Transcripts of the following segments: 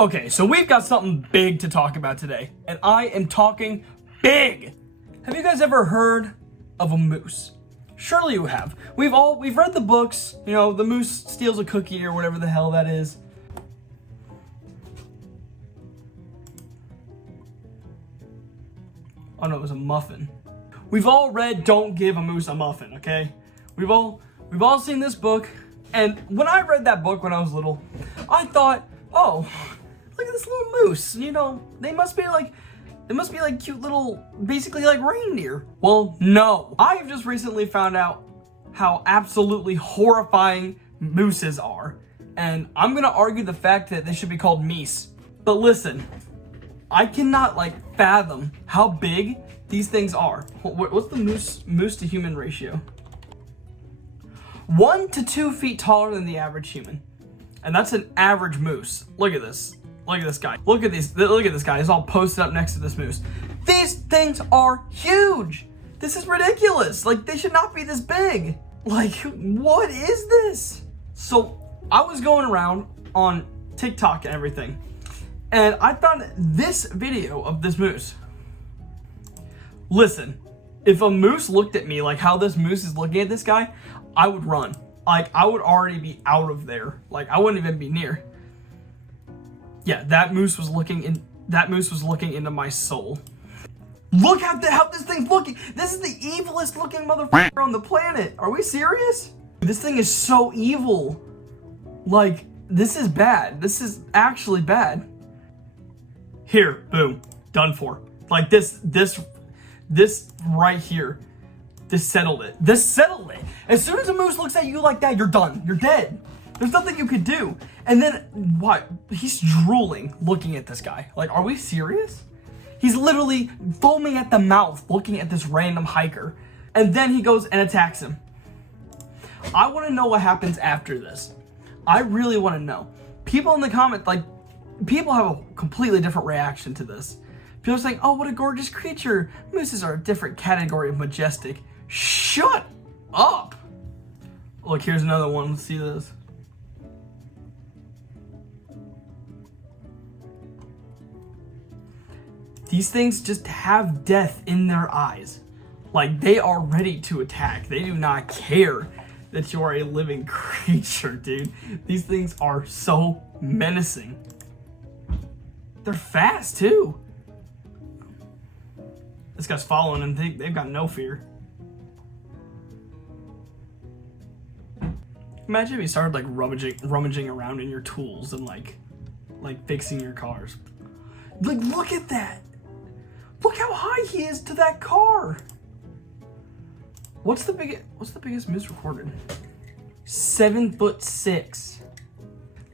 Okay, so we've got something big to talk about today, and I am talking big. Have you guys ever heard of a moose? Surely you have. We've read the books, you know, the moose steals a cookie or whatever the hell that is. Oh no, it was a muffin. We've all read Don't Give a Moose a Muffin, okay? We've all seen this book, and when I read that book when I was little, I thought, oh, look at this little moose. You know, they must be like cute little, basically like reindeer. Well, no. I've just recently found out how absolutely horrifying mooses are, and I'm gonna argue the fact that they should be called meese. But listen, I cannot fathom how big these things are. What's the moose to human ratio? 1 to 2 feet taller than the average human. And that's an average moose. Look at this. Look at this guy. Look at this guy. He's all posted up next to this moose. These things are huge. This is ridiculous. They should not be this big. What is this? So I was going around on TikTok and everything, and I found this video of this moose. Listen, if a moose looked at me like how this moose is looking at this guy, I would run. I would already be out of there. I wouldn't even be near. Yeah, that moose was looking into my soul. Look how this thing's looking. This is the evilest looking motherfucker on the planet. Are we serious? This thing is so evil. This is bad. This is actually bad. Here, boom, done for. This right here, this settled it. This settled it. As soon as a moose looks at you like that, you're done. You're dead. There's nothing you could do. And then, what? He's drooling looking at this guy. Are we serious? He's literally foaming at the mouth looking at this random hiker. And then he goes and attacks him. I want to know what happens after this. I really want to know. People in the comments, people have a completely different reaction to this. People are saying, oh, what a gorgeous creature. Mooses are a different category of majestic. Shut up. Look, here's another one. Let's see this. These things just have death in their eyes. They are ready to attack. They do not care that you are a living creature, dude. These things are so menacing. They're fast, too. This guy's following him. They've got no fear. Imagine if he started rummaging around in your tools and fixing your cars. Look at that. Look how high he is to that car. What's the biggest moose recorded? 7'6".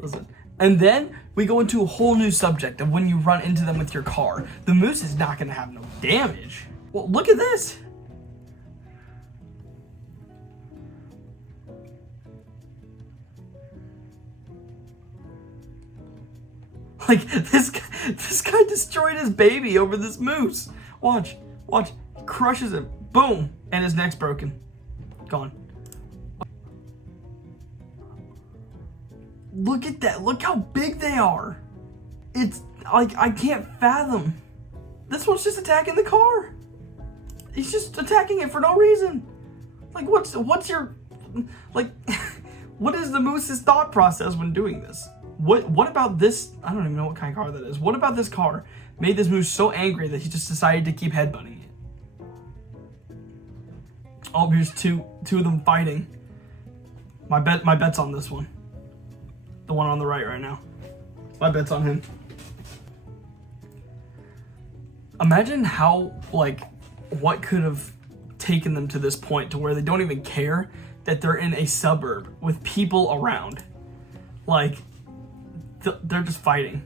Listen. And then we go into a whole new subject of when you run into them with your car. The moose is not going to have no damage. Well, look at this. This guy destroyed his baby over this moose. Watch. Crushes him. Boom. And his neck's broken. Gone. Look at that. Look how big they are. It's I can't fathom. This one's just attacking the car. He's just attacking it for no reason. What's your what is the moose's thought process when doing this? What about this? I don't even know what kind of car that is. What about this car made this moose so angry that he just decided to keep headbutting it? Oh, here's two of them fighting. My bet's on this one. The one on the right now. My bet's on him. Imagine how, what could have taken them to this point to where they don't even care that they're in a suburb with people around. They're just fighting.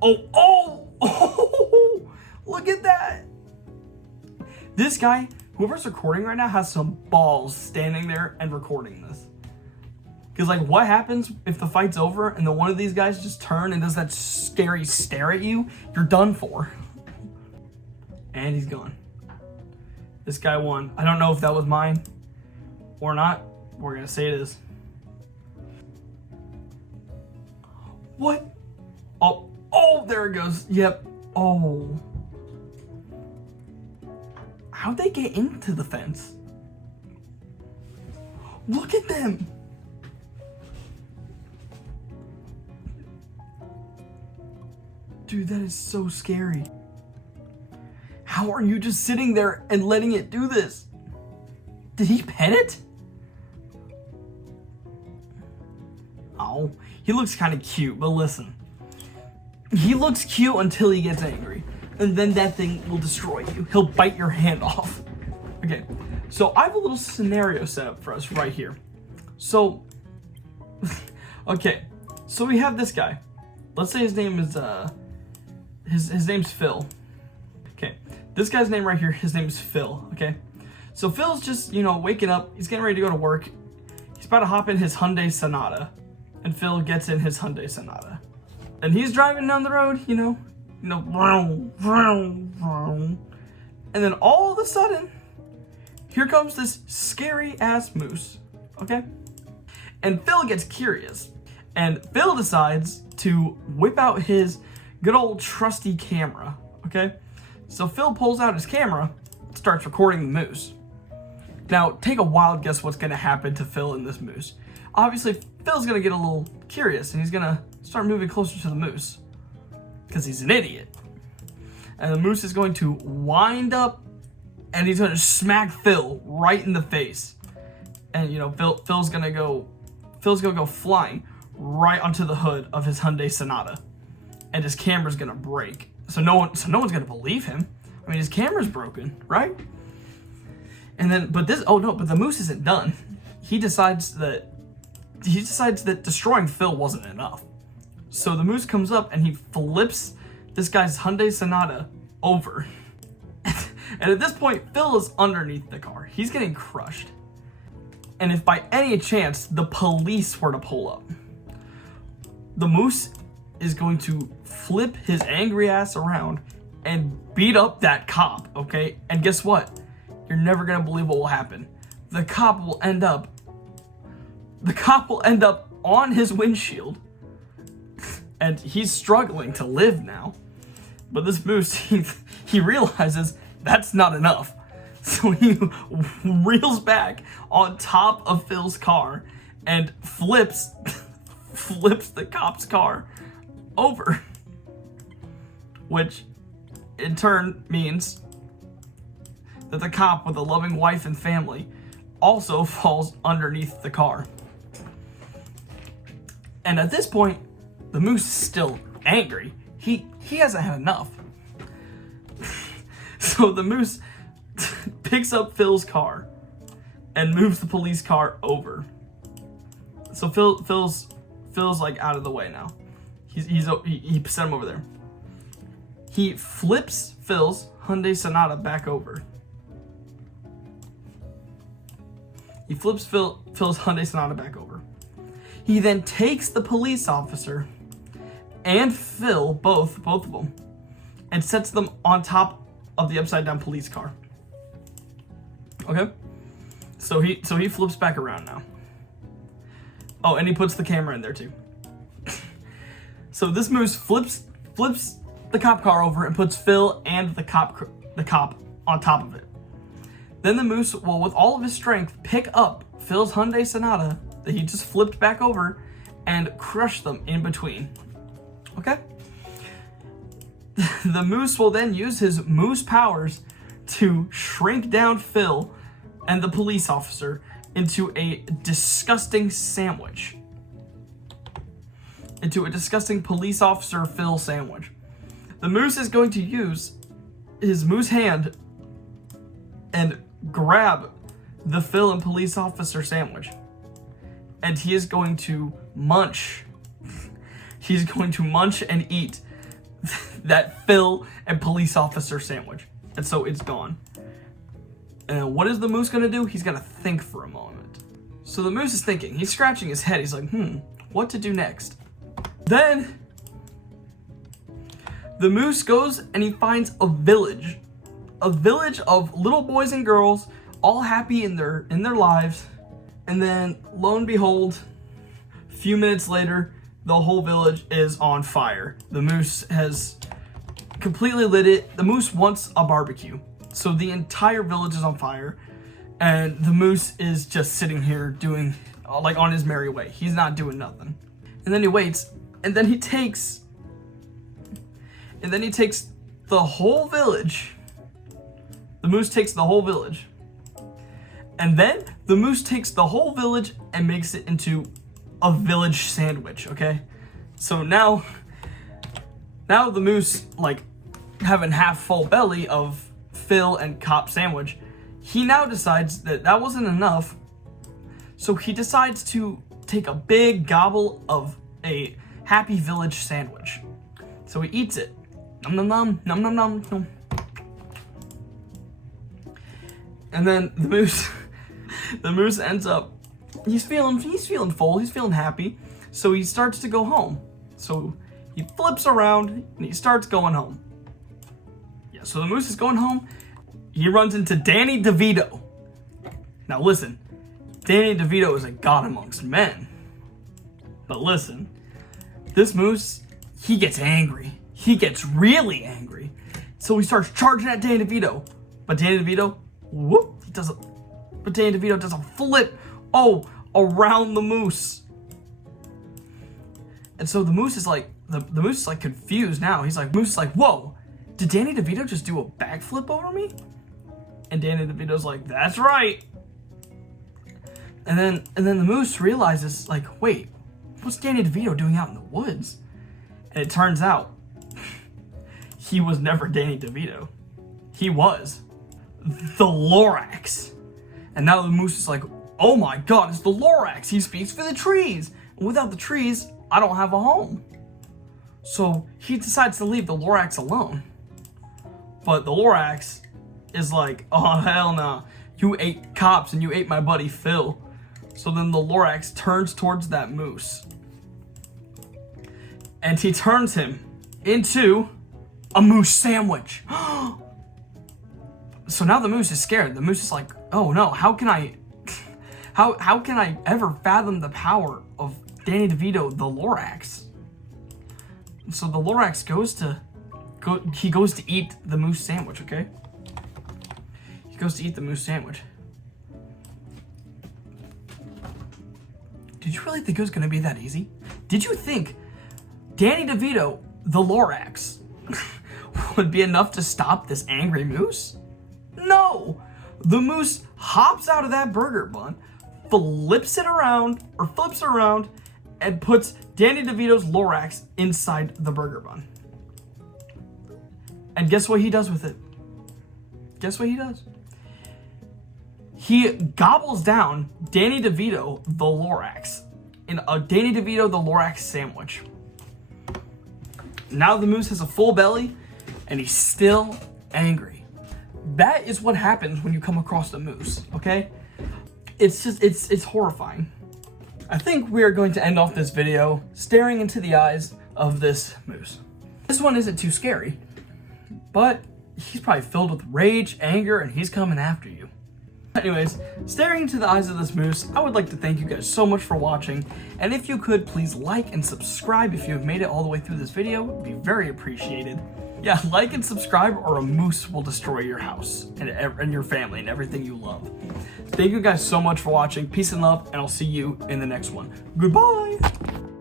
Oh, look at that. This guy, whoever's recording right now, has some balls standing there and recording this. Because, what happens if the fight's over and the one of these guys just turn and does that scary stare at you? You're done for. And he's gone. This guy won. I don't know if that was mine or not. We're going to say it is. What? Oh, oh, there it goes. Yep. Oh. How'd they get into the fence? Look at them. Dude, that is so scary. How are you just sitting there and letting it do this? Did he pet it? Oh, he looks kind of cute, but listen. He looks cute until he gets angry. And then that thing will destroy you. He'll bite your hand off. Okay, so I have a little scenario set up for us right here. So, okay, so we have this guy. Let's say his name is, his name's Phil. Okay, this guy's name right here, his name is Phil, okay? So Phil's just, you know, waking up. He's getting ready to go to work. He's about to hop in his Hyundai Sonata. And Phil gets in his Hyundai Sonata. And he's driving down the road, you know, vroom, vroom, vroom. And then all of a sudden, here comes this scary ass moose, okay? And Phil gets curious. And Phil decides to whip out his good old trusty camera, okay? So Phil pulls out his camera, starts recording the moose. Now, take a wild guess what's gonna happen to Phil and this moose. Obviously, Phil's gonna get a little curious and he's gonna start moving closer to the moose because he's an idiot. And the moose is going to wind up and he's gonna smack Phil right in the face. And you know, Phil's gonna go flying right onto the hood of his Hyundai Sonata. And his camera's gonna break. So no one's gonna believe him. I mean, his camera's broken, right? And then, but the moose isn't done. He decides that destroying Phil wasn't enough. So the moose comes up and he flips this guy's Hyundai Sonata over. And at this point, Phil is underneath the car. He's getting crushed. And if by any chance the police were to pull up, the moose is going to flip his angry ass around and beat up that cop, okay? And guess what? You're never gonna believe what will happen. The cop will end up on his windshield, and he's struggling to live now. But this moose, he realizes that's not enough. So he reels back on top of Phil's car and flips the cop's car over. Which in turn means that the cop with a loving wife and family also falls underneath the car. And at this point, the moose is still angry. He hasn't had enough. So the moose picks up Phil's car and moves the police car over. So Phil's like out of the way now. He set him over there. He flips Phil's Hyundai Sonata back over. He flips Phil's Hyundai Sonata back over. He then takes the police officer and Phil, both of them, and sets them on top of the upside down police car. Okay? So he flips back around now. Oh, and he puts the camera in there too. So this moose flips the cop car over and puts Phil and the cop on top of it. Then the moose will, with all of his strength, pick up Phil's Hyundai Sonata that he just flipped back over and crush them in between. Okay? The moose will then use his moose powers to shrink down Phil and the police officer into a disgusting sandwich. Into a disgusting police officer Phil sandwich. The moose is going to use his moose hand and grab the Phil and police officer sandwich. And he is going to munch. He's going to munch and eat that Phil and police officer sandwich. And so it's gone. And what is the moose gonna do? He's gonna think for a moment. So the moose is thinking. He's scratching his head. He's like, what to do next? Then the moose goes and he finds a village of little boys and girls, all happy in their lives. And then lo and behold, a few minutes later, the whole village is on fire. The moose has completely lit it. The moose wants a barbecue. So the entire village is on fire. And the moose is just sitting here doing, like, on his merry way. He's not doing nothing. And then he waits. And then he takes the whole village. The moose takes the whole village. And then the moose takes the whole village and makes it into a village sandwich, okay? So now the moose, like, having half full belly of Phil and Cop sandwich, he now decides that that wasn't enough. So he decides to take a big gobble of a Happy Village sandwich. So he eats it. Nom nom nom, nom nom nom nom. And then the moose ends up, he's feeling full, he's feeling happy. So he starts to go home. So he flips around and he starts going home. Yeah, so the moose is going home. He runs into Danny DeVito. Now listen, Danny DeVito is a god amongst men. But listen, this moose, he gets angry. He gets really angry. So he starts charging at Danny DeVito. But Danny DeVito, whoop, Danny DeVito does a flip, around the moose. And so the moose is like, the moose is like confused now. Moose is like, whoa, did Danny DeVito just do a backflip over me? And Danny DeVito's like, that's right. And then the moose realizes, like, wait, what's Danny DeVito doing out in the woods? And it turns out he was never Danny DeVito. He was the Lorax. And now the moose is like, oh my god, it's the Lorax. He speaks for the trees. And without the trees, I don't have a home. So he decides to leave the Lorax alone. But the Lorax is like, oh hell no. You ate Cops and you ate my buddy Phil. So then the Lorax turns towards that moose. And he turns him into a moose sandwich. So now the moose is scared. The moose is like, oh no, how can I ever fathom the power of Danny DeVito, the Lorax? So the Lorax goes to eat the moose sandwich, okay? He goes to eat the moose sandwich. Did you really think it was gonna be that easy? Did you think Danny DeVito, the Lorax, would be enough to stop this angry moose? No! The moose hops out of that burger bun, flips it around, and puts Danny DeVito's Lorax inside the burger bun. And guess what he does with it? Guess what he does? He gobbles down Danny DeVito, the Lorax, in a Danny DeVito, the Lorax sandwich. Now the moose has a full belly, and he's still angry. That is what happens when you come across a moose, okay? It's horrifying. I think we are going to end off this video staring into the eyes of this moose. This one isn't too scary, but he's probably filled with rage, anger, and he's coming after you. Anyways, staring into the eyes of this moose, I would like to thank you guys so much for watching, and if you could, please like and subscribe if you have made it all the way through this video. It would be very appreciated. Yeah, like and subscribe or a moose will destroy your house and your family and everything you love. Thank you guys so much for watching. Peace and love, and I'll see you in the next one. Goodbye!